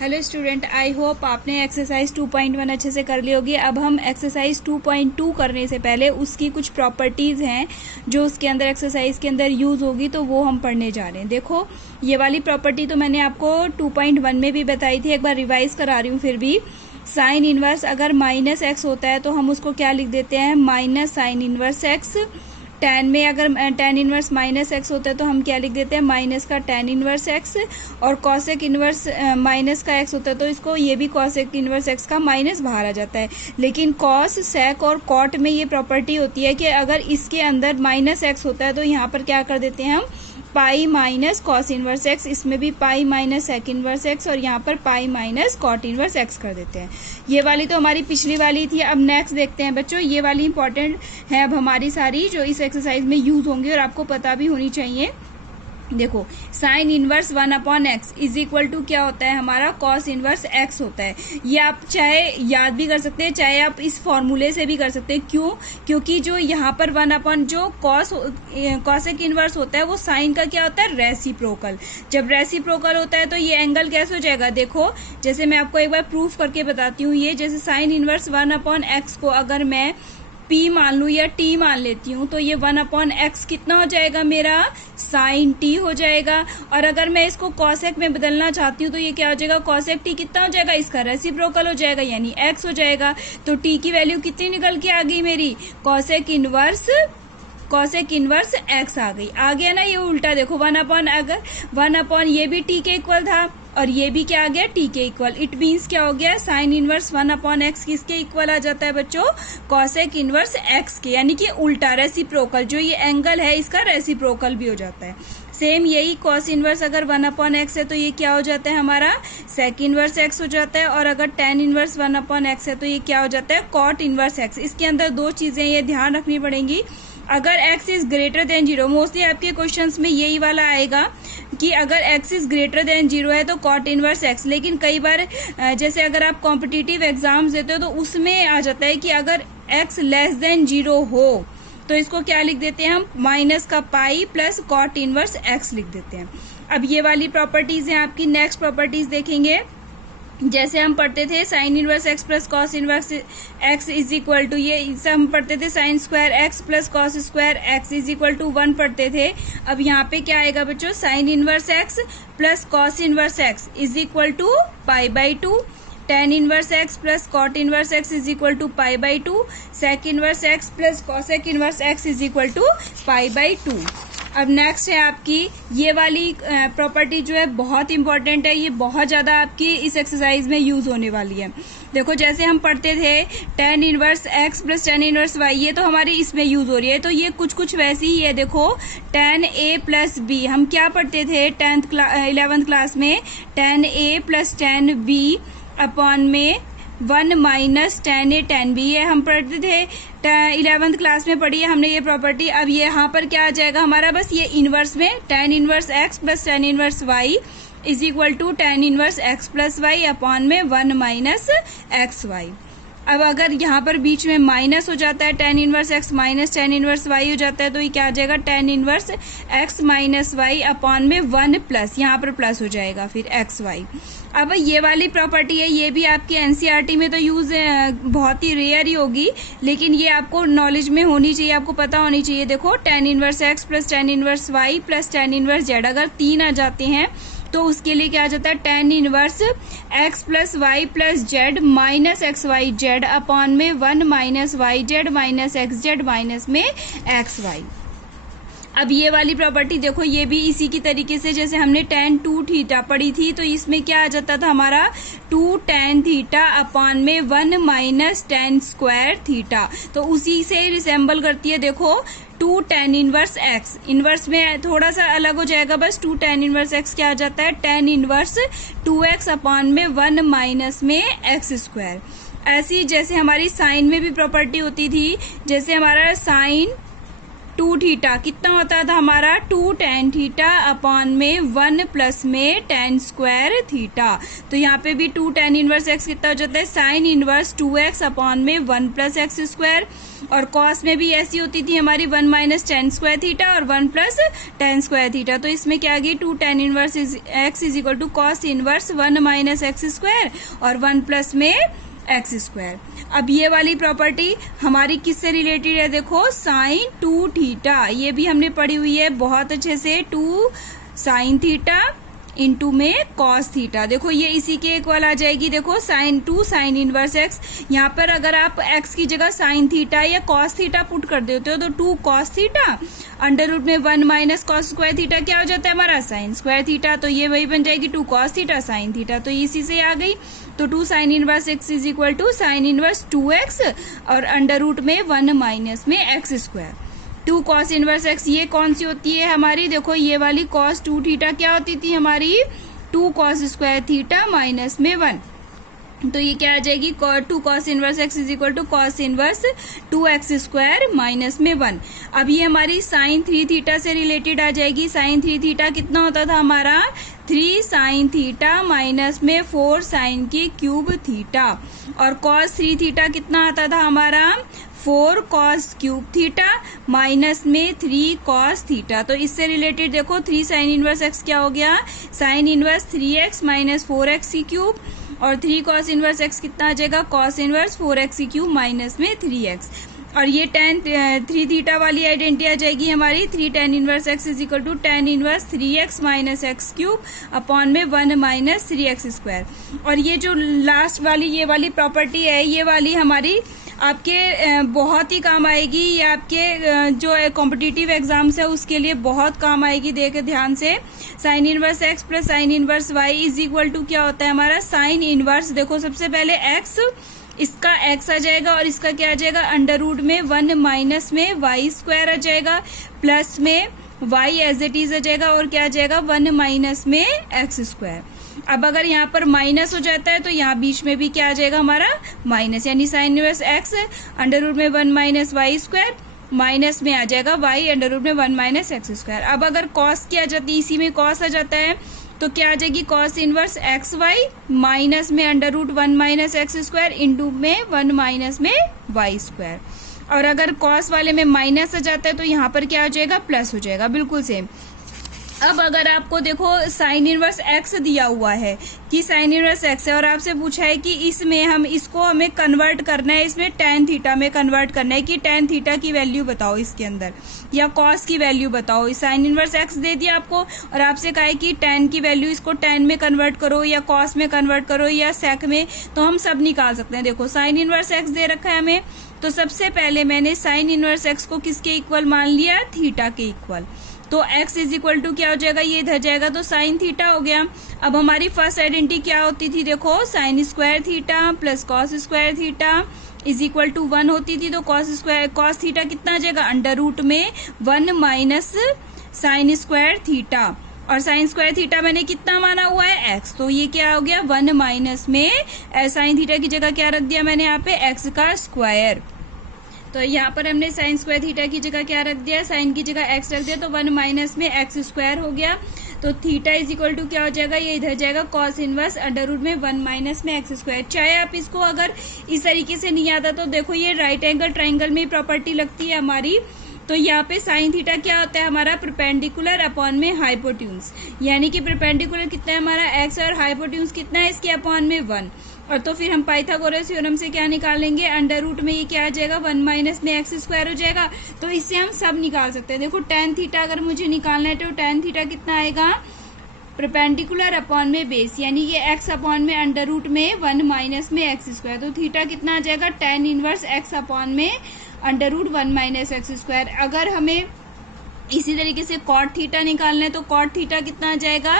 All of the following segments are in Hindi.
हेलो स्टूडेंट, आई होप आपने एक्सरसाइज 2.1 अच्छे से कर ली होगी। अब हम एक्सरसाइज 2.2 करने से पहले उसकी कुछ प्रॉपर्टीज़ हैं जो उसके अंदर एक्सरसाइज के अंदर यूज़ होगी, तो वो हम पढ़ने जा रहे हैं। देखो, ये वाली प्रॉपर्टी तो मैंने आपको 2.1 में भी बताई थी, एक बार रिवाइज करा रही हूँ फिर भी। साइन इनवर्स अगर माइनस एक्स होता है तो हम उसको क्या लिख देते हैं, minus sign inverse x. Ten में अगर टेन इनवर्स माइनस एक्स होता है तो हम क्या लिख देते हैं, माइनस का टेन इनवर्स एक्स। और कॉसेक इनवर्स माइनस का एक्स होता है तो इसको ये भी कॉसेक इनवर्स एक्स का माइनस बाहर आ जाता है। लेकिन कॉस, सेक और कॉट में ये प्रॉपर्टी होती है कि अगर इसके अंदर माइनस एक्स होता है तो यहाँ पर क्या कर देते हैं हम, pi minus cos inverse x. इसमें भी pi minus sec inverse x और यहाँ पर pi minus cot inverse x कर देते हैं। ये वाली तो हमारी पिछली वाली थी। अब नेक्स्ट देखते हैं बच्चों, ये वाली इंपॉर्टेंट है अब हमारी सारी जो इस एक्सरसाइज में यूज होंगी और आपको पता भी होनी चाहिए। देखो, sine inverse 1/x is equal to क्या होता है हमारा, कॉस इनवर्स x होता है। ये आप चाहे याद भी कर सकते हैं, चाहे आप इस फॉर्मूले से भी कर सकते हैं। क्यों? क्योंकि जो यहाँ पर 1/ जो कॉसेक इनवर्स होता है वो साइन का क्या होता है, रेसिप्रोकल। जब रेसिप्रोकल होता है तो ये एंगल कैसे हो जाएगा, देखो जैसे मैं आपको एक बार प्रूफ करके बताती हूँ। ये जैसे साइन इनवर्स 1/x को अगर मैं P मान लू या T मान लेती हूँ तो ये 1/x कितना हो जाएगा मेरा, साइन T हो जाएगा। और अगर मैं इसको कॉसेक में बदलना चाहती हूँ तो ये क्या हो जाएगा, कॉसेक T कितना हो जाएगा, इसका रेसिप्रोकल हो जाएगा यानी x हो जाएगा। तो T की वैल्यू कितनी निकल के आ गई मेरी, कॉसेक इनवर्स x आ गई। आ गया ना, ये उल्टा देखो 1/, ये भी T के इक्वल था और ये भी क्या आ गया, T के इक्वल। इट मीन्स क्या हो गया, साइन इनवर्स 1/x किसके इक्वल आ जाता है बच्चों, कॉसेक इनवर्स x के, यानी कि उल्टा रेसिप्रोकल। जो ये एंगल है इसका रेसिप्रोकल भी हो जाता है। सेम यही कॉस इनवर्स अगर 1/x है तो ये क्या हो जाता है हमारा, सेक इनवर्स x हो जाता है। और अगर टेन इनवर्स 1/x है तो ये क्या हो जाता है, कॉट इनवर्स x। इसके अंदर दो चीजें ये ध्यान रखनी पड़ेंगी। अगर x is greater than 0, mostly आपके क्वेश्चंस में यही वाला आएगा कि अगर x इज ग्रेटर देन 0 है तो कॉट इनवर्स x। लेकिन कई बार जैसे अगर आप कॉम्पिटिटिव एग्जाम्स देते हो तो उसमें आ जाता है कि अगर x लेस देन 0 हो तो इसको क्या लिख देते हैं हम, माइनस का pi plus cot inverse x लिख देते हैं। अब ये वाली प्रॉपर्टीज है आपकी। नेक्स्ट प्रॉपर्टीज देखेंगे, जैसे हम पढ़ते थे sine inverse x plus cos inverse x is equal to, ये हम पढ़ते थे sine square x plus cos square x is equal to 1 पढ़ते थे। अब यहाँ पे क्या आएगा बच्चों, sine inverse x plus cos inverse x is equal to π/2, tan inverse x plus cot inverse x is equal to π/2, sec inverse x plus cosec inverse x is equal to π/2। अब नेक्स्ट है आपकी ये वाली प्रॉपर्टी जो है बहुत इंपॉर्टेंट है, ये बहुत ज्यादा आपकी इस एक्सरसाइज में यूज होने वाली है। देखो, जैसे हम पढ़ते थे ten inverse x plus tan inverse y, ये तो हमारी इसमें यूज हो रही है। तो ये कुछ वैसी ही है। देखो, टेन a प्लस b, हम क्या पढ़ते थे 11th क्लास में, ten a plus ten b upon में 1 माइनस टेन ए टेन बी, ये हम पढ़ते थे 11th क्लास में पढ़ी है हमने ये प्रॉपर्टी। अब ये यहाँ पर क्या आ जाएगा हमारा, बस ये इनवर्स में tan inverse x plus tan inverse y is equal to tan inverse x plus y upon में 1 माइनस एक्स वाई। अब अगर यहाँ पर बीच में माइनस हो जाता है, tan inverse x minus ten inverse y हो जाता है तो ये क्या आ जाएगा, ten inverse x minus y upon में 1 प्लस, यहाँ पर प्लस हो जाएगा फिर एक्स वाई। अब ये वाली प्रॉपर्टी है, ये भी आपकी एनसीईआरटी में तो यूज बहुत ही रेयर ही होगी, लेकिन ये आपको नॉलेज में होनी चाहिए, आपको पता होनी चाहिए। देखो, ten inverse x plus tan inverse y plus tan inverse z, अगर 3 आ जाते हैं तो उसके लिए क्या आ जाता है, tan inverse x plus y plus z minus x y z upon में 1 minus y z minus x z minus में एक्स वाई। अब ये वाली प्रॉपर्टी देखो, ये भी इसी की तरीके से जैसे हमने tan 2 थीटा पढ़ी थी तो इसमें क्या आ जाता था हमारा 2 tan थीटा अपॉन में 1 माइनस tan स्क्वायर थीटा, तो उसी से रिसेंबल करती है। देखो, 2 tan इनवर्स x, इनवर्स में थोड़ा सा अलग हो जाएगा, बस 2 tan इनवर्स x क्या आ जाता है, tan इनवर्स 2x अपॉन में 1 माइनस में x स्क्वायर। ऐसी जैसे हमारी साइन में भी प्रॉपर्टी होती थी, जैसे हमारा साइन 2 थीटा कितना होता था हमारा 2 tan थीटा अपॉन में 1 प्लस में tan स्क्वायर थीटा। तो यहाँ पे भी 2 tan इनवर्स x कितना हो जाता है साइन इनवर्स 2x अपॉन में 1 प्लस एक्स स्क्वायर। और कॉस में भी ऐसी होती थी हमारी 1 माइनस tan स्क्वायर थीटा और 1 प्लस tan स्क्वायर थीटा। तो इसमें क्या आ गई 2 tan inverse x is equal to cos inverse 1 minus x square और 1 प्लस में एक्स स्क्वायर। अब ये वाली प्रॉपर्टी हमारी किससे रिलेटेड है देखो साइन 2 थीटा, ये भी हमने पढ़ी हुई है बहुत अच्छे से 2 साइन थीटा इंटू में कॉस थीटा। देखो ये इसी के इक्वल आ जाएगी। देखो साइन 2 साइन इनवर्स एक्स, यहाँ पर अगर आप एक्स की जगह साइन थीटा या कॉस थीटा पुट कर देते हो तो 2 कॉस थीटा अंडर रूट में 1 माइनस कॉस स्क्वायर थीटा क्या हो जाता है हमारा साइन स्क्वायर थीटा। तो ये वही बन जाएगी 2 कॉस थीटा साइन थीटा। तो इसी से आ गई। तो 2 sine inverse x is equal to sine inverse 2x और अंडर रूट में 1 माइनस में x square. 2 cos inverse x ये कौन सी होती है हमारी देखो ये वाली कॉस 2 थीटा क्या होती थी हमारी 2 कॉस स्क्वायर थीटा माइनस में 1। तो ये क्या आ जाएगी 2 cos inverse x is equal to cos inverse 2x square minus में 1। अब ये हमारी साइन 3 थीटा से रिलेटेड आ जाएगी। साइन 3 थीटा कितना होता था हमारा 3 साइन थीटा माइनस में 4 साइन की क्यूब थीटा। और कॉस 3 थीटा कितना आता था हमारा 4 कॉस क्यूब थीटा माइनस में 3 कॉस थीटा। तो इससे रिलेटेड देखो 3 साइन इनवर्स एक्स क्या हो गया sine inverse 3x minus 4x की क्यूब और 3 कॉस इनवर्स एक्स कितना आ जाएगा कॉस इनवर्स 4x की क्यूब माइनस में 3x। और ये tan 3 थीटा वाली आइडेंटिटी आ जाएगी हमारी 3 tan inverse x is equal to tan inverse 3x minus x cube upon में 1 माइनस 3x स्क्वायर। और ये जो लास्ट वाली ये वाली प्रॉपर्टी है ये वाली हमारी आपके बहुत ही काम आएगी। ये आपके जो कॉम्पिटिटिव एग्जाम्स है उसके लिए बहुत काम आएगी। देखे ध्यान से sine inverse x plus sine inverse y is equal to क्या होता है हमारा साइन इनवर्स। देखो सबसे पहले एक्स इसका x आ जाएगा और इसका क्या आ जाएगा अंडर रूट में 1 माइनस में वाई स्क्वायर आ जाएगा प्लस में y एज इट इज आ जाएगा और क्या आ जाएगा 1 माइनस में एक्स स्क्वायर। अब अगर यहाँ पर माइनस हो जाता है तो यहाँ बीच में भी क्या आ जाएगा हमारा माइनस यानी sine inverse x under root में 1 माइनस वाई स्क्वायर माइनस में आ जाएगा y अंडर रूट में 1 माइनस एक्स स्क्वायर। अब अगर कॉस की आ जाती है इसी में कॉस आ जाता है तो क्या आ जाएगी cos inverse x y minus में under root 1 minus x square into में 1 माइनस में वाई स्क्वायर। और अगर कॉस वाले में माइनस आ जाता है तो यहाँ पर क्या हो जाएगा प्लस हो जाएगा बिल्कुल सेम। अब अगर आपको देखो साइन इनवर्स एक्स दिया हुआ है कि साइन इनवर्स एक्स है और आपसे पूछा है कि इसमें हमें कन्वर्ट करना है इसमें tan थीटा में कन्वर्ट करना है कि tan थीटा की वैल्यू बताओ इसके अंदर या cos की वैल्यू बताओ। साइन इनवर्स एक्स दे दिया आपको और आपसे कहा है कि tan की वैल्यू इसको tan में कन्वर्ट करो या cos में कन्वर्ट करो या sec में, तो हम सब निकाल सकते हैं। देखो साइन इनवर्स एक्स दे रखा है हमें तो सबसे पहले मैंने साइन इनवर्स एक्स को किसके इक्वल मान लिया थीटा के इक्वल। तो x इज इक्वल टू क्या हो जाएगा ये इधर जाएगा तो साइन थीटा हो गया। अब हमारी फर्स्ट आइडेंटिटी क्या होती थी देखो sine square theta plus cos square theta is equal to 1 होती थी। तो कॉस थीटा कितना आ जाएगा अंडर रूट में 1 माइनस साइन स्क्वायर थीटा और साइन स्क्वायर थीटा मैंने कितना माना हुआ है x। तो ये क्या हो गया 1 माइनस में साइन थीटा की जगह क्या रख दिया मैंने यहाँ पे x का स्क्वायर। तो यहाँ पर हमने साइन स्क्वायर थीटा की जगह क्या रख दिया साइन की जगह x रख दिया तो 1 माइनस में एक्स स्क्वायर हो गया। तो थीटा इज इक्वल टू क्या हो जाएगा ये इधर जाएगा कॉस इनवर्स अंडर रूट में 1 माइनस में एक्स स्क्वायर। चाहे आप इसको अगर इस तरीके से नहीं आता तो देखो ये राइट एंगल ट्राइंगल में प्रॉपर्टी लगती है हमारी। तो यहाँ पे साइन थीटा क्या होता है हमारा परपेंडिकुलर अपॉन में हाइपोट्यून्स, यानी कि परपेंडिकुलर कितना है हमारा x और हाइपोट्यून्स कितना है इसके अपॉन में 1। और तो फिर हम पाइथागोरस थ्योरम से क्या निकालेंगे अंडर रूट में ये क्या आ जाएगा 1 माइनस में एक्स स्क्वायर हो जाएगा। तो इससे हम सब निकाल सकते हैं। देखो tan थीटा अगर मुझे निकालना है तो tan थीटा कितना आएगा परपेंडिकुलर अपॉन में बेस यानी ये x अपॉन में अंडर रूट में 1 माइनस में एक्स स्क्वायर। तो थीटा कितना आ जाएगा tan इनवर्स x अपॉन में under root 1 minus x square. अगर हमें इसी तरीके से कॉट थीटा निकालना है तो कॉट थीटा कितना आ जाएगा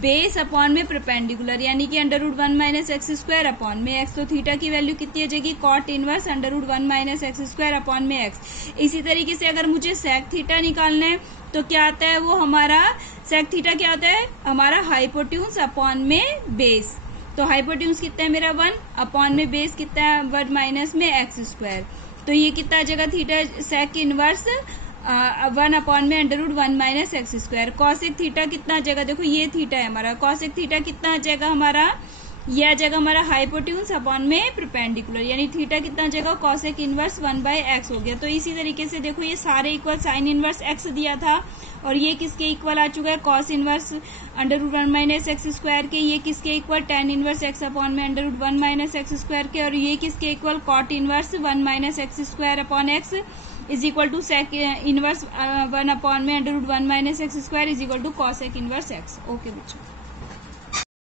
बेस अपॉन में परपेंडिकुलर यानी कि under root 1 minus x square upon में एक्स। तो थीटा की वैल्यू कितनी आ जाएगी cot inverse under root 1 minus x square upon में एक्स। इसी तरीके से अगर मुझे सेक थीटा निकालना है तो क्या आता है वो हमारा सेक थीटा क्या आता है हमारा हाइपोट्यून्स अपॉन में बेस। तो हाइपोट्यून्स कितना है मेरा 1 अपॉन में बेस कितना है 1 माइनस में एक्स स्क्वायर। तो ये कितना आ जाएगा थीटा सेक इनवर्स 1 में √1 minus x square. Cosec theta कितना आ जाएगा, देखो ये थीटा है हमारा, कॉसेक थीटा कितना आ जाएगा हमारा, ये आ जाएगा हमारा हाइपोटेन्यूज अपॉन में परपेंडिकुलर, यानी थीटा कितना आ जाएगा, कॉसेक इनवर्स 1/x हो गया। तो इसी तरीके से देखो ये सारे इक्वल साइन इनवर्स x दिया था और ये किसके इक्वल आ चुका है, cos inverse √1 minus x square के, ये किसके equal tan inverse x upon में √1 माइनस एक्स स्क्वायर के, और ये किसके equal cot inverse 1 minus x square upon x is equal to sec inverse 1 upon में √1 minus x square is equal to cosec inverse x। Okay बच्चों।